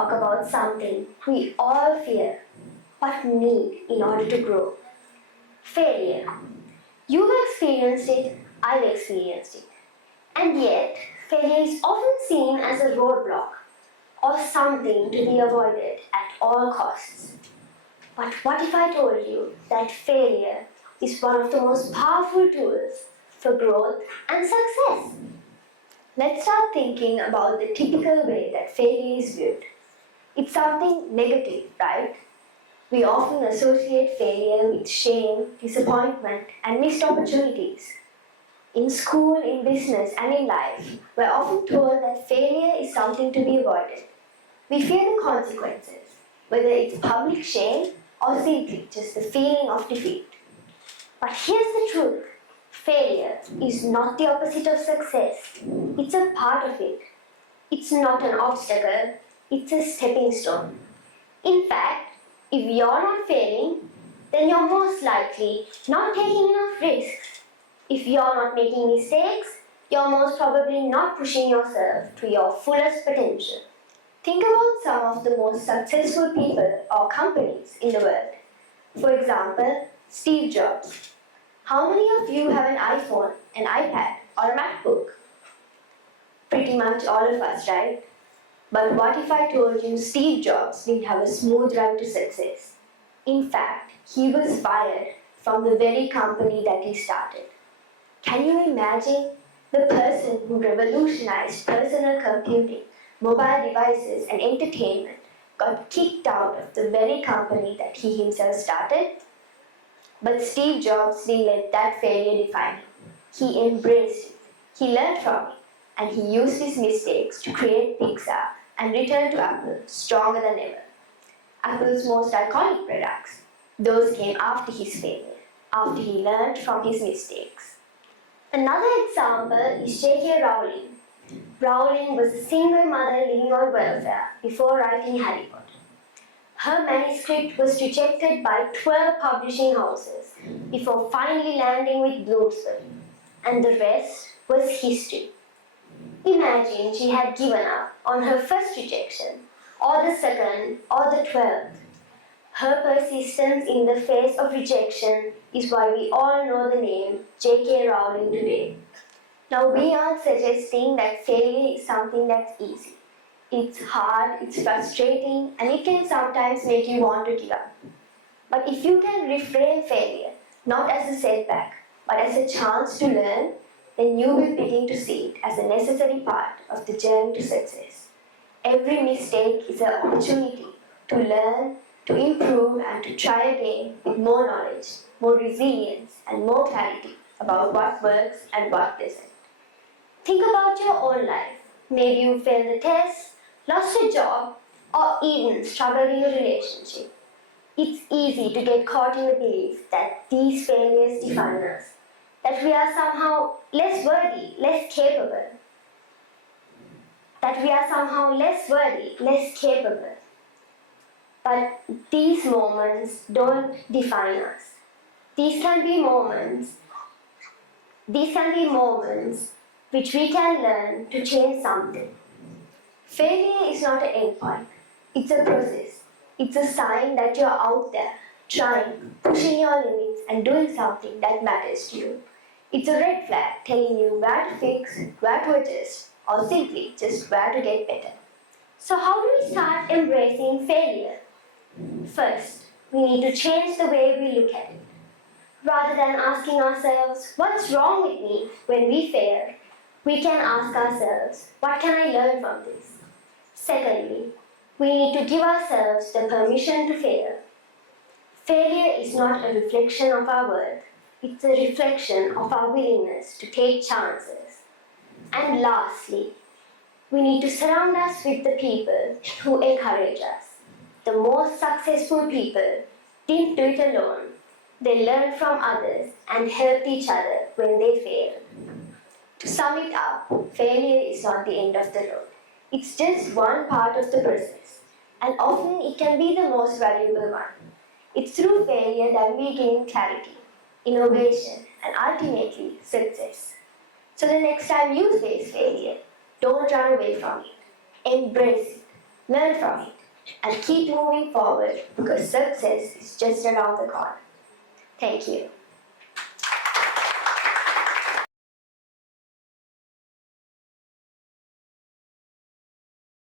talk about something we all fear but need in order to grow. Failure. You've experienced it, I've experienced it. And yet, failure is often seen as a roadblock or something to be avoided at all costs. But what if I told you that failure is one of the most powerful tools for growth and success? Let's start thinking about the typical way that failure is viewed. It's something negative, right? We often associate failure with shame, disappointment, and missed opportunities. In school, in business, and in life, we're often told that failure is something to be avoided. We fear the consequences, whether it's public shame or simply just the feeling of defeat. But here's the truth. Failure is not the opposite of success. It's a part of it. It's not an obstacle, it's a stepping stone. In fact, if you're not failing, then you're most likely not taking enough risks. If you're not making mistakes, you're most probably not pushing yourself to your fullest potential. Think about some of the most successful people or companies in the world. For example, Steve Jobs. How many of you have an iPhone, an iPad, or a MacBook? Pretty much all of us, right? But what if I told you Steve Jobs didn't have a smooth ride to success? In fact, he was fired from the very company that he started. Can you imagine? The person who revolutionized personal computing, mobile devices, and entertainment got kicked out of the very company that he himself started? But Steve Jobs didn't let that failure define him. He embraced it, he learned from it, and he used his mistakes to create Pixar and return to Apple stronger than ever. Apple's most iconic products, those came after his failure, after he learned from his mistakes. Another example is J.K. Rowling. Rowling was a single mother living on welfare before writing Harry Potter. Her manuscript was rejected by 12 publishing houses before finally landing with Bloomsbury, and the rest was history. Imagine she had given up on her first rejection, or the second, or the 12th. Her persistence in the face of rejection is why we all know the name J.K. Rowling today. Now, we aren't suggesting that failure is something that's easy. It's hard, it's frustrating, and it can sometimes make you want to give up. But if you can reframe failure, not as a setback, but as a chance to learn, then you will begin to see it as a necessary part of the journey to success. Every mistake is an opportunity to learn, to improve, and to try again with more knowledge, more resilience, and more clarity about what works and what doesn't. Think about your own life. Maybe you failed the test, lost a job, or even struggled in a relationship. It's easy to get caught in the belief that these failures define us, that we are somehow less worthy, less capable. But these moments don't define us. These can be moments which we can learn to change something. Failure is not an endpoint. It's a process. It's a sign that you're out there, trying, pushing your limits, and doing something that matters to you. It's a red flag telling you where to fix, where to adjust, or simply just where to get better. So how do we start embracing failure? First, we need to change the way we look at it. Rather than asking ourselves, what's wrong with me when we fail, we can ask ourselves, what can I learn from this? Secondly, we need to give ourselves the permission to fail. Failure is not a reflection of our worth, it's a reflection of our willingness to take chances. And lastly, we need to surround us with the people who encourage us. The most successful people didn't do it alone. They learned from others and helped each other when they failed. To sum it up, failure is not the end of the road. It's just one part of the process, and often it can be the most valuable one. It's through failure that we gain clarity, innovation, and ultimately success. So the next time you face failure, don't run away from it. Embrace it. learn from it, and keep moving forward because success is just around the corner. Thank you.